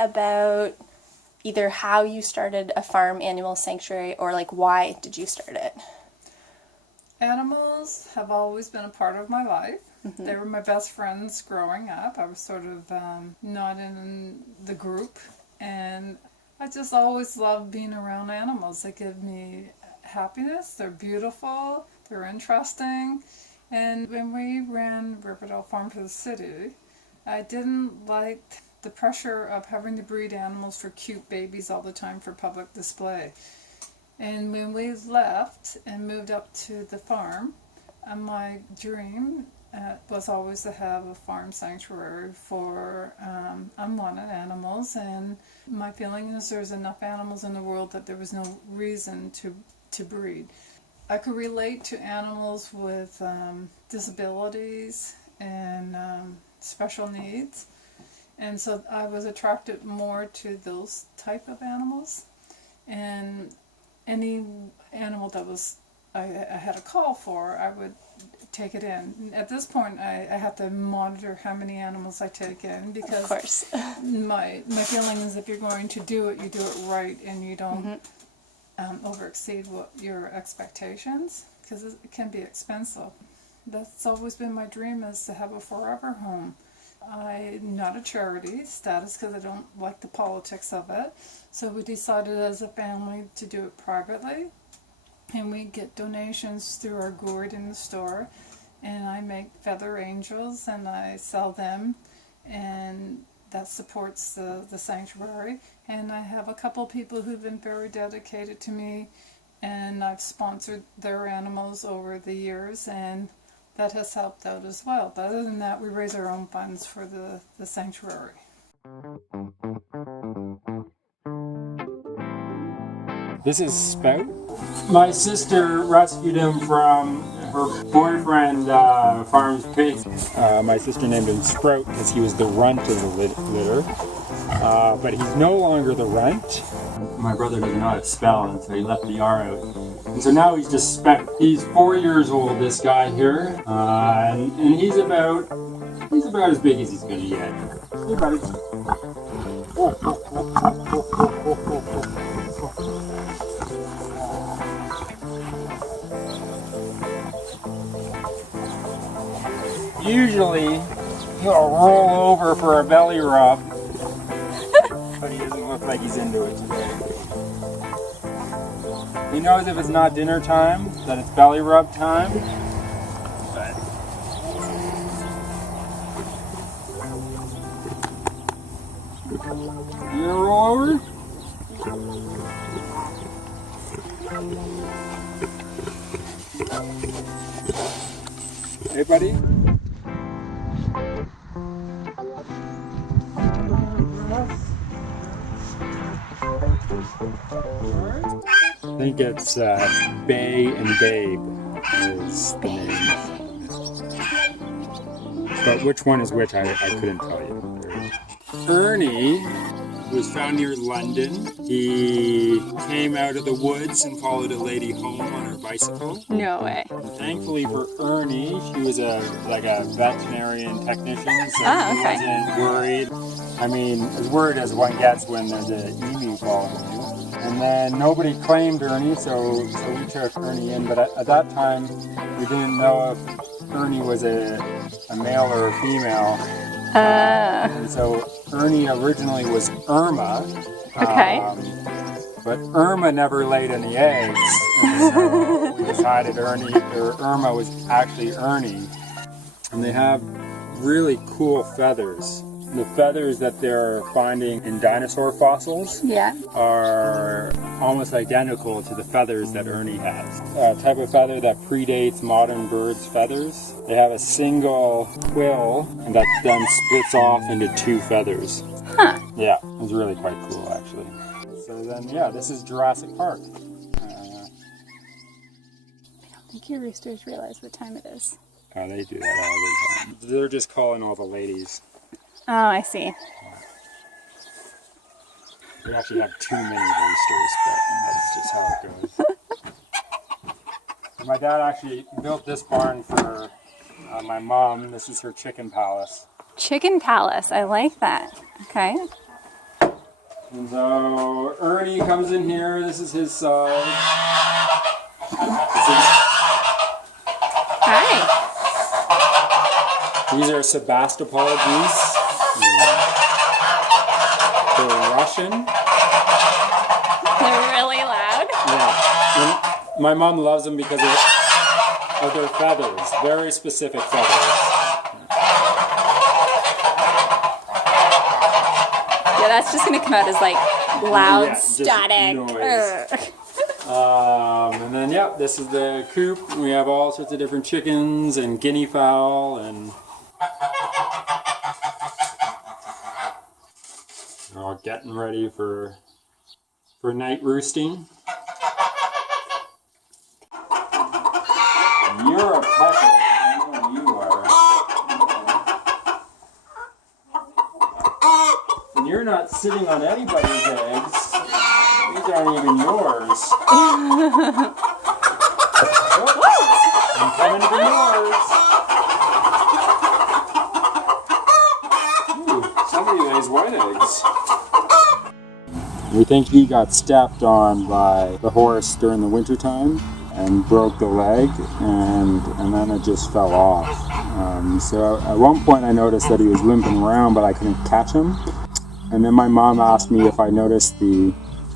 about either how you started a farm animal sanctuary or like why did you start it? Animals have always been a part of my life. They were my best friends growing up. I was sort of not in the group, and I just always loved being around animals. They give me happiness, they're beautiful, they're interesting. And when we ran Riverdale Farm for the city, I didn't like the pressure of having to breed animals for cute babies all the time for public display. And when we left and moved up to the farm, my dream was always to have a farm sanctuary for unwanted animals. And my feeling is there's enough animals in the world that there was no reason to breed. I could relate to animals with disabilities and special needs. And so I was attracted more to those type of animals. And any animal that I had a call for, I would take it in. At this point, I have to monitor how many animals I take in, because of course. my feeling is if you're going to do it, you do it right, and you don't overexceed your expectations, because it can be expensive. That's always been my dream, is to have a forever home. I'm not a charity status because I don't like the politics of it. So we decided as a family to do it privately. And we get donations through our gourd in the store. And I make feather angels and I sell them. And that supports the sanctuary. And I have a couple people who've been very dedicated to me. And I've sponsored their animals over the years. And that has helped out as well. But other than that, we raise our own funds for the sanctuary. This is Spout. My sister rescued him from her boyfriend farms pigs. My sister named him Sprout because he was the runt of the litter. But he's no longer the runt. My brother doesn't know how to spell, and so he left the R out. And so now he's just Spout. He's 4 years old, this guy here, and he's about as big as he's gonna get. Hey, buddy. Usually, he'll roll over for a belly rub, but he doesn't look like he's into it today. He knows if it's not dinner time, that it's belly rub time. But you gonna roll over? Hey, buddy. I think it's Bay and Babe is the name. But which one is which, I couldn't tell you. Ernie was found near London. He came out of the woods and followed a lady home on her bicycle. No way. And thankfully for Ernie, she was a veterinarian technician, so she wasn't worried. I mean, as worried as one gets when there's an emu following you. And then nobody claimed Ernie, so we took Ernie in. But at that time, we didn't know if Ernie was a male or a female. And so Ernie originally was Irma. Okay. But Irma never laid any eggs. And so we decided Irma was actually Ernie. And they have really cool feathers. The feathers that they're finding in dinosaur fossils are almost identical to the feathers that Ernie has. A type of feather that predates modern birds' feathers. They have a single quill that then splits off into two feathers. Huh. Yeah, it's really quite cool actually. So then, yeah, this is Jurassic Park. I don't think your roosters realize what time it is. Oh, they do that all the time. They're just calling all the ladies. Oh, I see. We actually have too many roosters, but that's just how it goes. My dad actually built this barn for my mom. This is her chicken palace. Chicken palace. I like that. Okay. And so Ernie comes in here. This is his side. Hi. These are Sebastopol geese. They're Russian. They're really loud. Yeah. And my mom loves them because of their feathers. Very specific feathers. Yeah, that's just gonna come out as like loud, Yeah, just static. noise. And then, yeah, this is the coop. We have all sorts of different chickens and guinea fowl and all getting ready for night roosting. You're a pecker. I know you are. And you're not sitting on anybody's eggs. These aren't even yours. I'm coming to yours. Ooh, somebody lays white eggs. We think he got stepped on by the horse during the wintertime and broke the leg, and then it just fell off. So at one point I noticed that he was limping around, but I couldn't catch him. And then my mom asked me if I noticed the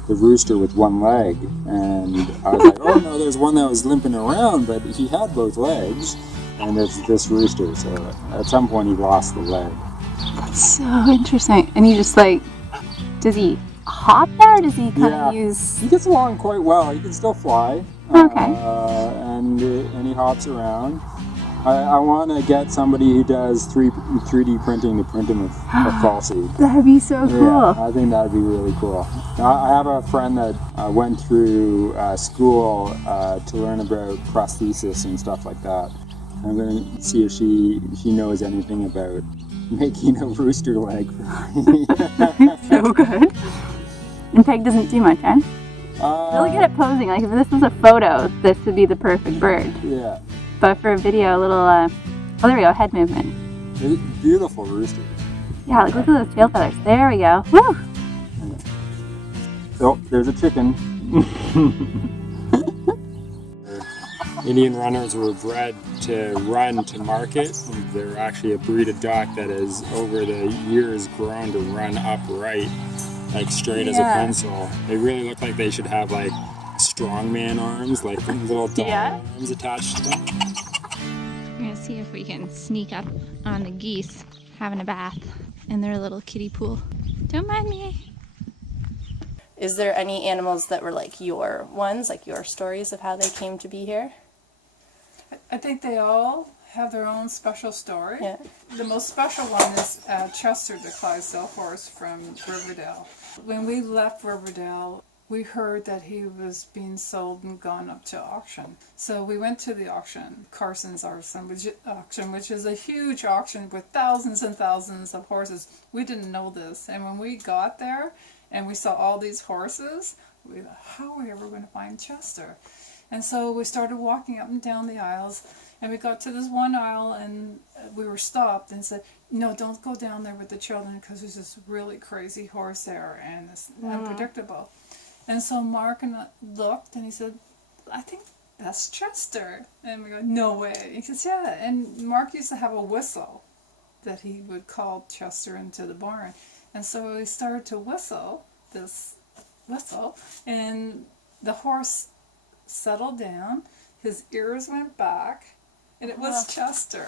rooster with one leg, and I was like, oh no, there's one that was limping around, but he had both legs, and it's this rooster. So at some point he lost the leg. That's so interesting. And he just like, does he hop there, or does he kind of use... He gets along quite well. He can still fly. Okay. And he hops around. I want to get somebody who does 3D printing to print him a falsie. That'd be so cool. Yeah, I think that'd be really cool. I have a friend that went through school to learn about prosthesis and stuff like that. I'm going to see if she knows anything about making a rooster leg. So good. And Peg doesn't do much, huh? Really good at posing. Like if this was a photo, this would be the perfect bird. Yeah. But for a video, a little, oh there we go, head movement. Beautiful rooster. Yeah, like look at those tail feathers. There we go. Woo! Oh, there's a chicken. Indian runners were bred to run to market. They're actually a breed of duck that has over the years grown to run upright, like straight as a pencil. They really look like they should have like strongman arms, like little doll arms attached to them. We're gonna see if we can sneak up on the geese having a bath in their little kiddie pool. Don't mind me. Is there any animals that were like your ones, like your stories of how they came to be here? I think they all have their own special story. Yeah. The most special one is Chester, the Clydesdale horse from Riverdale. When we left Riverdale, we heard that he was being sold and gone up to auction. So we went to the auction, Carson's auction, which is a huge auction with thousands and thousands of horses. We didn't know this. And when we got there and we saw all these horses, we thought, how are we ever going to find Chester? And so we started walking up and down the aisles, and we got to this one aisle, and we were stopped and said, no, don't go down there with the children because there's this really crazy horse there, and it's unpredictable. And so Mark and I looked, and he said, I think that's Chester. And we go, no way. He says, yeah. And Mark used to have a whistle that he would call Chester into the barn. And so he started to whistle this whistle, and the horse settled down, his ears went back, and it was Chester.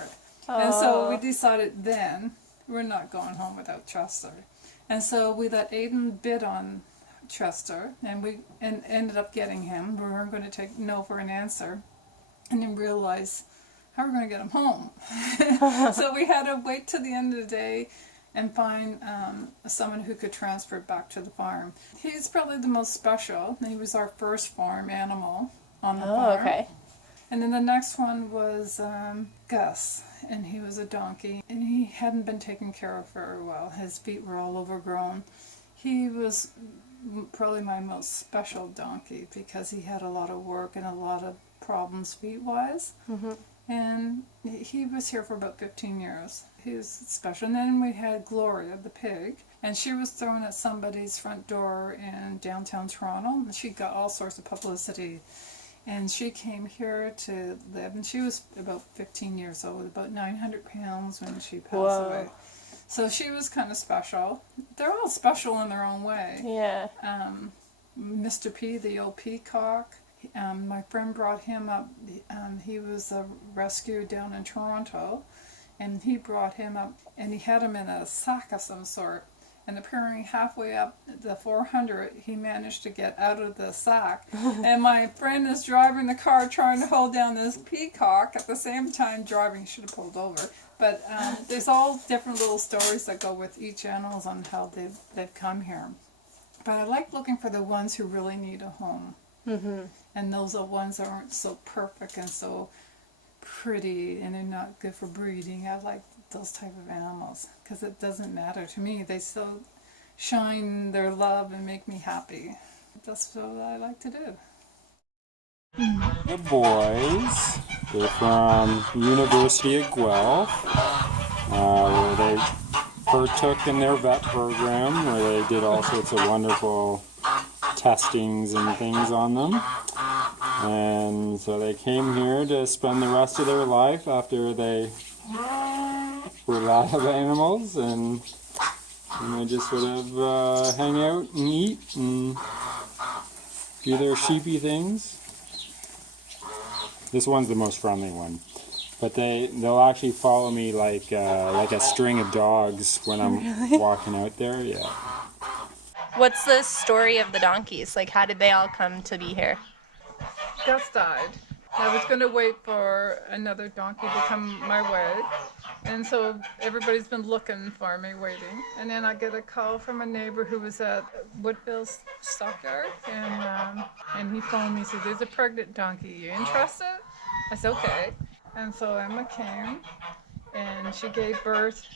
And so we decided then, we're not going home without Chester. And so we let Aden bid on Chester, and we ended up getting him. We weren't going to take no for an answer, and then realize how we're going to get him home. So we had to wait till the end of the day and find someone who could transfer it back to the farm. He's probably the most special. He was our first farm animal on the farm. Okay. And then the next one was Gus, and he was a donkey, and he hadn't been taken care of very well. His feet were all overgrown. He was probably my most special donkey because he had a lot of work and a lot of problems feet-wise. Mm-hmm. And he was here for about 15 years. He was special. And then we had Gloria, the pig, And she was thrown at somebody's front door in downtown Toronto, and she got all sorts of publicity. And she came here to live, and she was about 15 years old, about 900 pounds when she passed away. So she was kind of special. They're all special in their own way. Yeah. Mr. P, the old peacock, my friend brought him up. He was a rescue down in Toronto, and he brought him up, and he had him in a sack of some sort. And apparently halfway up the 400, he managed to get out of the sack. And my friend is driving the car trying to hold down this peacock at the same time driving. Should have pulled over. But there's all different little stories that go with each animals on how they've come here. But I like looking for the ones who really need a home. Mm-hmm. And those are ones that aren't so perfect and so pretty and they're not good for breeding. I like those type of animals because it doesn't matter to me. They still shine their love and make me happy. That's what I like to do. The boys, they're from University of Guelph, where they partook in their vet program, where they did all sorts of wonderful testings and things on them. And so they came here to spend the rest of their life after they were out of animals, and they just sort of hang out and eat and do their sheepy things. This one's the most friendly one, but they'll actually follow me like a string of dogs when I'm walking out there. Yeah. What's the story of the donkeys? Like, how did they all come to be here? Gus died. I was going to wait for another donkey to come my way, and so everybody's been looking for me, waiting. And then I get a call from a neighbor who was at Woodville's stockyard, and he phoned me and said, "There's a pregnant donkey. You interested?" I said, "Okay." And so Emma came, and she gave birth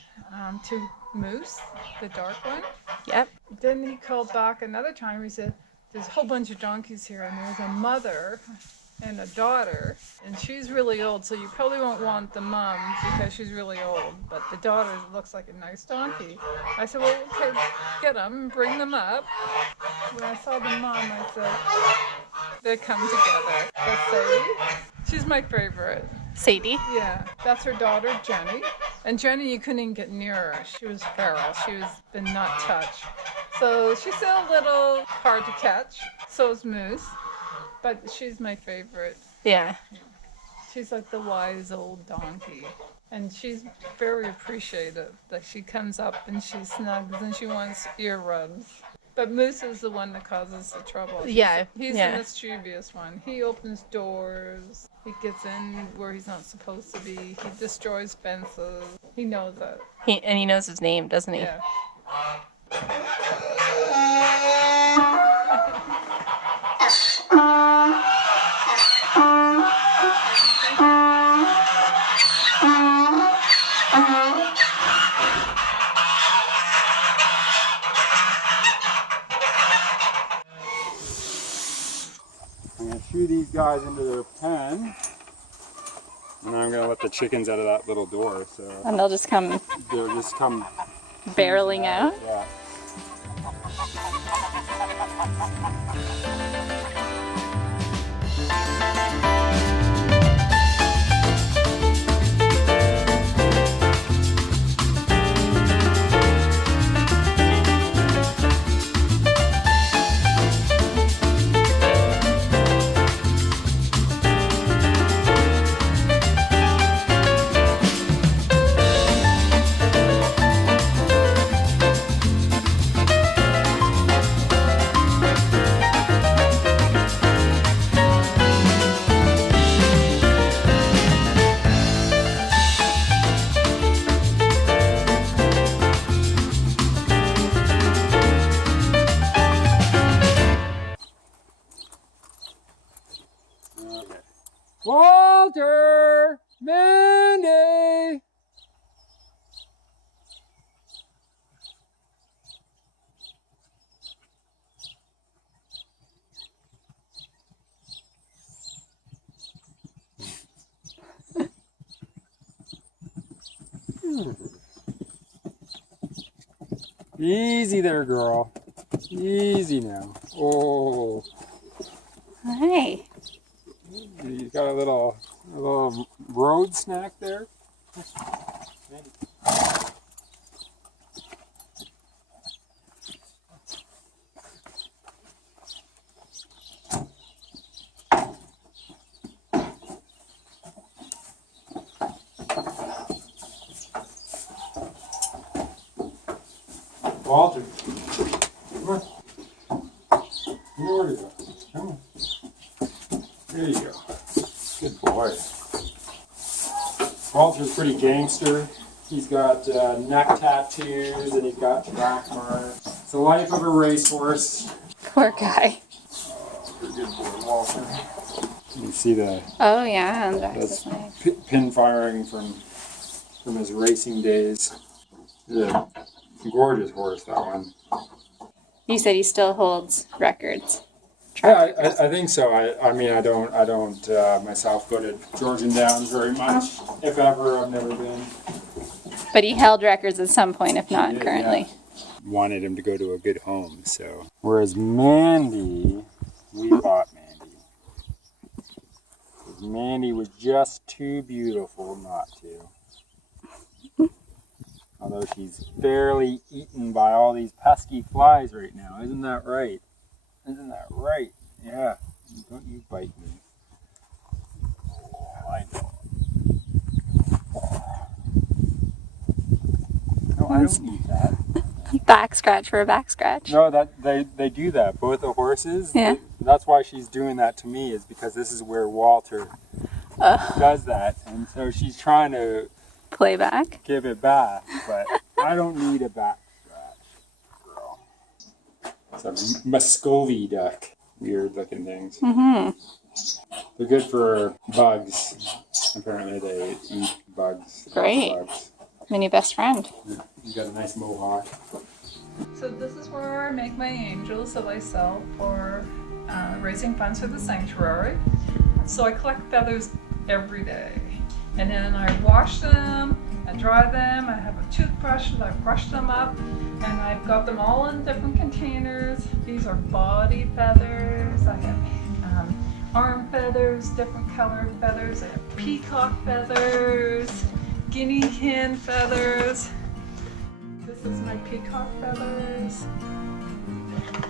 to Moose, the dark one. Yep. Then he called back another time. He said, "There's a whole bunch of donkeys here, and there's a mother and a daughter, and she's really old, so you probably won't want the mom because she's really old, but the daughter looks like a nice donkey." I said, "Well, okay, get them, bring them up." When I saw the mom, I said, "They come together." That's Sadie. She's my favorite. Sadie? Yeah, that's her daughter, Jenny. And Jenny, you couldn't even get near her. She was feral. She was been not touched. So she's still a little hard to catch. So is Moose. But she's my favorite. Yeah. She's like the wise old donkey. And she's very appreciative. Like she comes up and she snugs and she wants ear rubs. But Moose is the one that causes the trouble. Yeah. He's the mischievous one. He opens doors. He gets in where he's not supposed to be. He destroys fences. He knows that. He knows his name, doesn't he? Yeah. I'm going to shoo these guys into their pen, and I'm going to let the chickens out of that little door. So And they'll just come they'll just come barreling out. Yeah. Walter! Mandy! Easy there, girl. Easy now. Oh, Hi. you got a little road snack there. Walter, come on. You know where to go. Come on. There you go. Good boy. Walter's pretty gangster. He's got neck tattoos and he's got track marks. It's the life of a racehorse. Poor guy. Good boy, Walter. You can see the Oh yeah, and that's pin firing from his racing days. Yeah. Gorgeous horse, that one. You said he still holds records. Yeah, I think so. I mean, I don't myself go to Georgian Downs very much. If ever, I've never been. But he held records at some point, if not Yeah, currently. yeah. Wanted him to go to a good home, so. Whereas Mandy, we bought Mandy. Mandy was just too beautiful not to. Although she's barely eaten by all these pesky flies right now. Isn't that right? Isn't that right? Yeah. Don't you bite me. Oh, I know. No, I don't need that. Back scratch for a back scratch. No, that they do that. Both the horses. Yeah. That's why she's doing that to me, is because this is where Walter does that. And so she's trying to Play back. give it back, but I don't need a back scratch, girl. It's a Muscovy duck. Weird looking things. Mm-hmm. They're good for bugs. Apparently they eat bugs. Great. Bugs. My new best friend. You got a nice mohawk. So this is where I make my angels that I sell for raising funds for the sanctuary. So I collect feathers every day. And then I wash them, I dry them, I have a toothbrush and I brush them up, and I've got them all in different containers. These are body feathers, I have arm feathers, different colored feathers, I have peacock feathers, guinea hen feathers. This is my peacock feathers.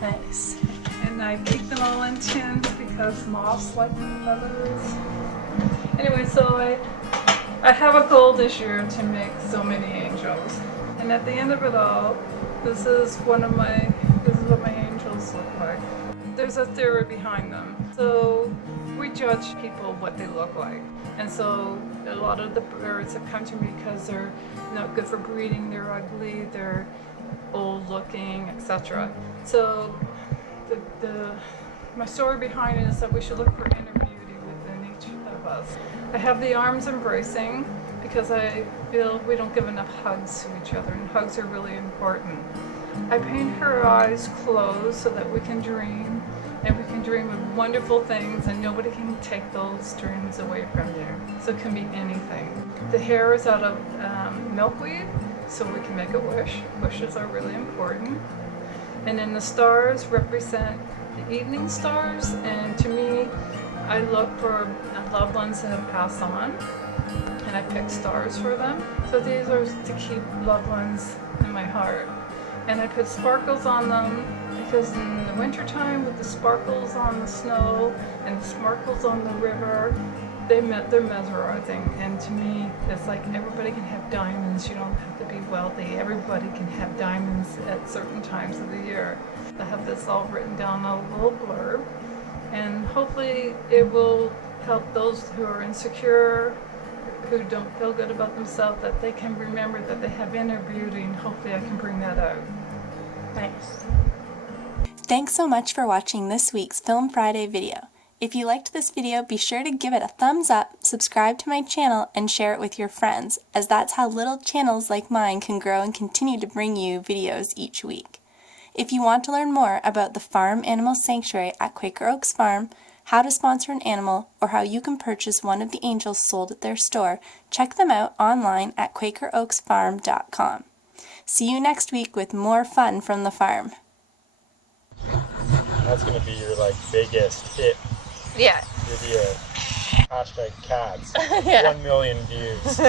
Nice. And I keep them all in tins because moths like the feathers. Anyway, so I have a goal this year to make so many angels. And at the end of it all, this is what my angels look like. There's a theory behind them. So we judge people what they look like. And so a lot of the birds have come to me because they're not good for breeding, they're ugly, they're old looking, etc. So my story behind it is that we should look for inner beauty within each of us. I have the arms embracing because I feel we don't give enough hugs to each other, and hugs are really important. I paint her eyes closed so that we can dream, and we can dream of wonderful things, and nobody can take those dreams away from you. So it can be anything. The hair is out of milkweed, so we can make a wish. Wishes are really important. And then the stars represent the evening stars, and to me, I look for loved ones that have passed on, and I pick stars for them. So these are to keep loved ones in my heart. And I put sparkles on them because in the wintertime with the sparkles on the snow and the sparkles on the river, they're mesmerizing. And to me, it's like everybody can have diamonds. You don't have to be wealthy. Everybody can have diamonds at certain times of the year. I have this all written down on a little blurb. And hopefully it will help those who are insecure, who don't feel good about themselves, that they can remember that they have inner beauty, and hopefully I can bring that out. Nice. Thanks so much for watching this week's Film Friday video. If you liked this video, be sure to give it a thumbs up, subscribe to my channel, and share it with your friends, as that's how little channels like mine can grow and continue to bring you videos each week. If you want to learn more about the Farm Animal Sanctuary at Quaker Oaks Farm, how to sponsor an animal, or how you can purchase one of the angels sold at their store, check them out online at QuakerOaksFarm.com. See you next week with more fun from the farm. That's gonna be your like biggest hit Yeah. video. Hashtag cats. Yeah. 1 million views.